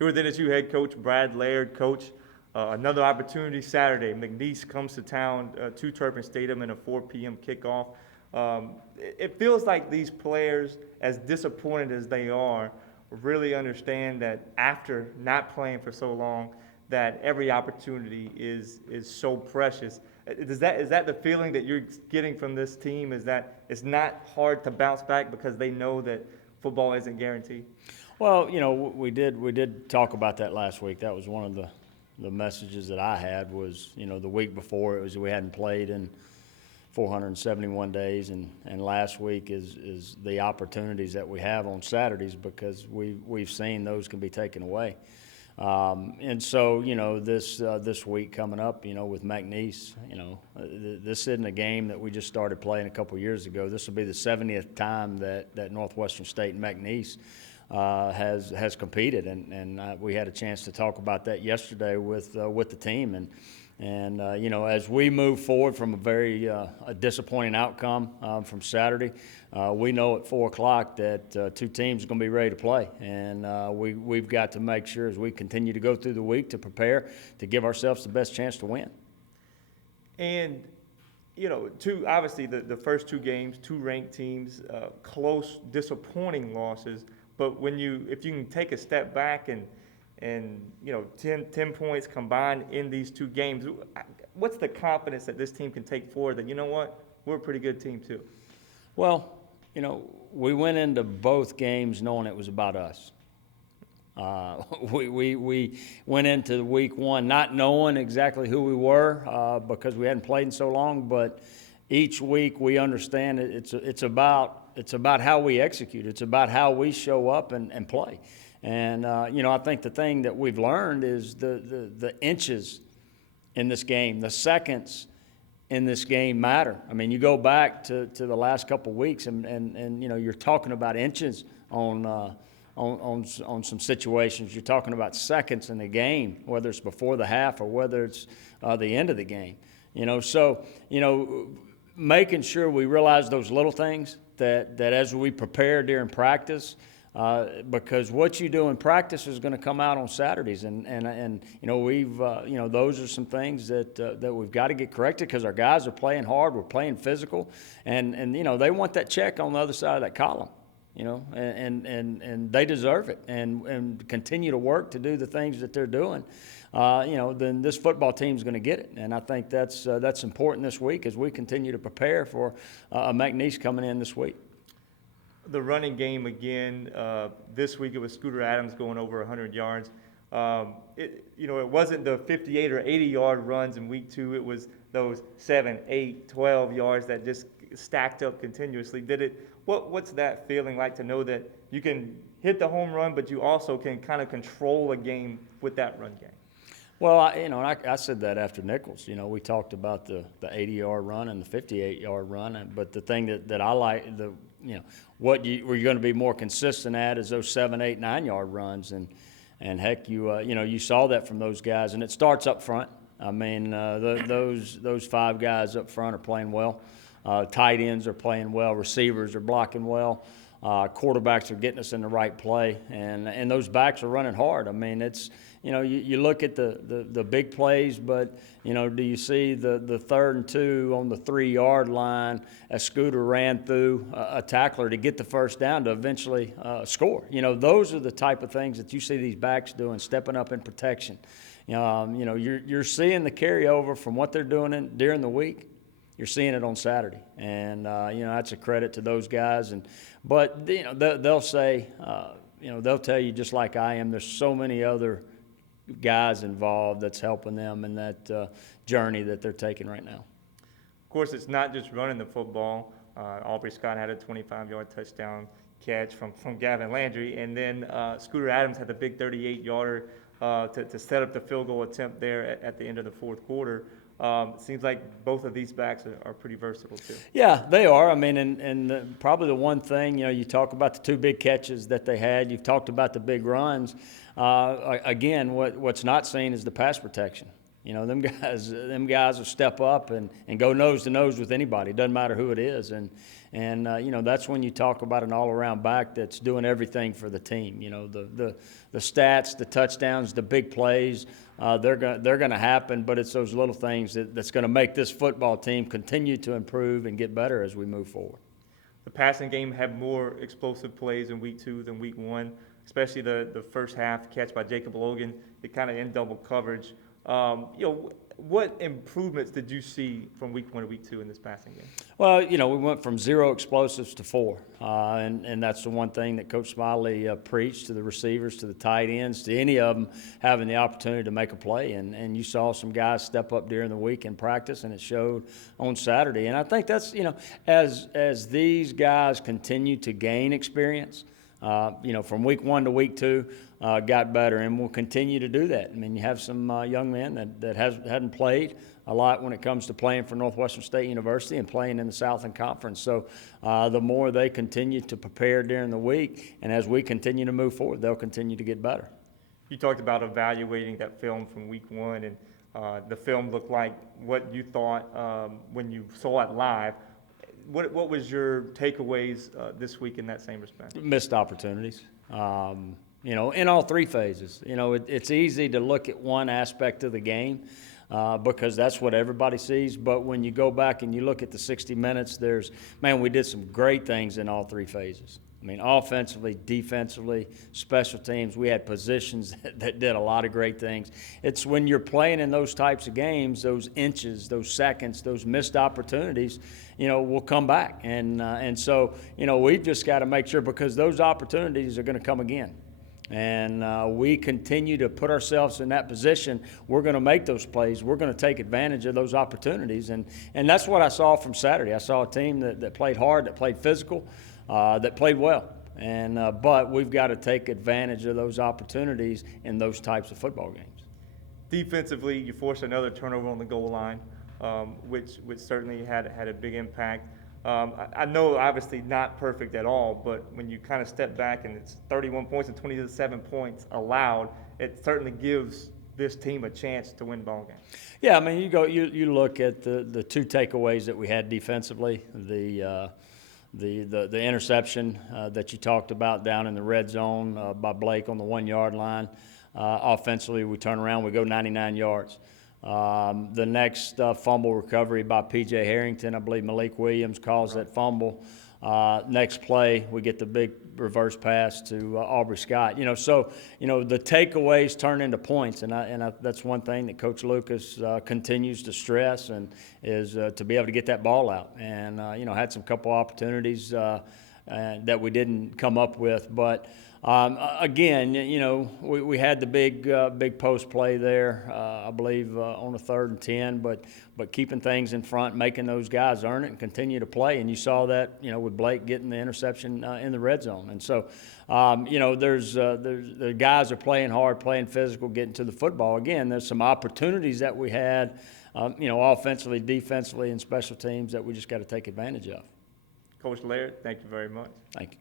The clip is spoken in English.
Here with NSU head coach Brad Laird. Coach, another opportunity Saturday. McNeese comes to town to Turpin Stadium in a 4 p.m. kickoff. It feels like these players, as disappointed as they are, really understand that after not playing for so long, that every opportunity is so precious. Is that the feeling that you're getting from this team? Is that it's not hard to bounce back because they know that football isn't guaranteed? Well, we did talk about that last week. That was one of the messages that I had was, the week before it was we hadn't played in 471 days, and last week is the opportunities that we have on Saturdays because we've seen those can be taken away. And so, this week coming up, with McNeese, this isn't a game that we just started playing a couple years ago. This will be the 70th time that Northwestern State and McNeese has competed, and we had a chance to talk about that yesterday with the team, and as we move forward from a very a disappointing outcome from Saturday, we know at 4 o'clock that two teams are going to be ready to play, and we've got to make sure as we continue to go through the week to prepare to give ourselves the best chance to win. And obviously the first 2 games, 2 ranked teams, close, disappointing losses. But if you can take a step back and 10 points combined in these 2 games, what's the confidence that this team can take forward that, we're a pretty good team too? Well, we went into both games knowing it was about us. We went into week 1 not knowing exactly who we were because we hadn't played in so long, but each week we understand it's about how we execute. It's about how we show up and play. And, I think the thing that we've learned is the inches in this game, the seconds in this game matter. I mean, you go back to the last couple of weeks and you're talking about inches on some situations. You're talking about seconds in the game, whether it's before the half or whether it's the end of the game. Making sure we realize those little things that as we prepare during practice, because what you do in practice is going to come out on Saturdays, and we've those are some things that we've got to get corrected because our guys are playing hard, we're playing physical, and they want that check on the other side of that column, and they deserve it, and continue to work to do the things that they're doing. Then this football team is going to get it, and I think that's important this week as we continue to prepare for a McNeese coming in this week. The running game again, this week it was Scooter Adams going over 100 yards. It wasn't the 58 or 80-yard runs in week 2. It was those 7, 8, 12 yards that just stacked up continuously. What's that feeling like to know that you can hit the home run, but you also can kind of control a game with that run game? Well, I said that after Nichols. We talked about the 80-yard run and the 58-yard run, but the thing that I like, what you're going to be more consistent at is those 7, 8, 9-yard runs, and heck, you saw that from those guys, and it starts up front. I mean, those 5 guys up front are playing well. Tight ends are playing well. Receivers are blocking well. Quarterbacks are getting us in the right play, and those backs are running hard. I mean, it's you look at the big plays, but do you see the 3rd and 2 on the 3-yard line as Scooter ran through a tackler to get the first down to eventually score? Those are the type of things that you see these backs doing, stepping up in protection. You're seeing the carryover from what they're doing during the week. You're seeing it on Saturday, and that's a credit to those guys. But they'll say, they'll tell you just like I am. There's so many other guys involved that's helping them in that journey that they're taking right now. Of course, it's not just running the football. Aubrey Scott had a 25-yard touchdown catch from Gavin Landry, and then Scooter Adams had the big 38-yarder to set up the field goal attempt there at the end of the 4th quarter. It seems like both of these backs are pretty versatile too. Yeah, they are. I mean, and probably the one thing, you talk about the 2 big catches that they had. You've talked about the big runs. Again, what's not seen is the pass protection. You know, them guys will step up and go nose to nose with anybody. It doesn't matter who it is. And you know, that's when you talk about an all-around back that's doing everything for the team. You know, the stats, the touchdowns, the big plays, they're going to happen, but it's those little things that's going to make this football team continue to improve and get better as we move forward. The passing game had more explosive plays in week 2 than week 1, especially the first half catch by Jacob Logan. It kind of in double coverage. You know, what improvements did you see from week 1 to week 2 in this passing game? Well, you know, we went from 0 explosives to 4, and that's the one thing that Coach Smiley preached to the receivers, to the tight ends, to any of them having the opportunity to make a play. And you saw some guys step up during the week in practice, and it showed on Saturday. And I think that's, you know, as these guys continue to gain experience, you know, from week 1 to week 2, got better, and we'll continue to do that. I mean, you have some young men that hadn't played a lot when it comes to playing for Northwestern State University and playing in the Southland Conference. So the more they continue to prepare during the week, and as we continue to move forward, they'll continue to get better. You talked about evaluating that film from week 1, and the film looked like what you thought when you saw it live. What was your takeaways this week in that same respect? Missed opportunities. You know, in all 3 phases. You know, it's easy to look at one aspect of the game because that's what everybody sees. But when you go back and you look at the 60 minutes, we did some great things in all 3 phases. I mean, offensively, defensively, special teams, we had positions that did a lot of great things. It's when you're playing in those types of games, those inches, those seconds, those missed opportunities, you know, will come back. And so, you know, we've just got to make sure, because those opportunities are going to come again. And we continue to put ourselves in that position. We're going to make those plays. We're going to take advantage of those opportunities. And that's what I saw from Saturday. I saw a team that played hard, that played physical, that played well. But we've got to take advantage of those opportunities in those types of football games. Defensively, you forced another turnover on the goal line, which certainly had a big impact. I know obviously not perfect at all, but when you kind of step back and it's 31 points and 27 points allowed, it certainly gives this team a chance to win ball games. Yeah, I mean, you look at the 2 takeaways that we had defensively, the interception that you talked about down in the red zone by Blake on the 1-yard line. Offensively, we turn around, we go 99 yards. The next fumble recovery by P.J. Harrington, I believe Malik Williams caused that fumble. Next play, we get the big reverse pass to Aubrey Scott. You know, so, you know, the takeaways turn into points, and that's one thing that Coach Lucas continues to stress, and is to be able to get that ball out. And, you know, had some couple opportunities that we didn't come up with, but again, you know, we had the big post play there, I believe, on a 3rd and 10, but keeping things in front, making those guys earn it and continue to play. And you saw that, you know, with Blake getting the interception in the red zone. And so, you know, the guys are playing hard, playing physical, getting to the football. Again, there's some opportunities that we had, you know, offensively, defensively, and special teams that we just got to take advantage of. Coach Laird, thank you very much. Thank you.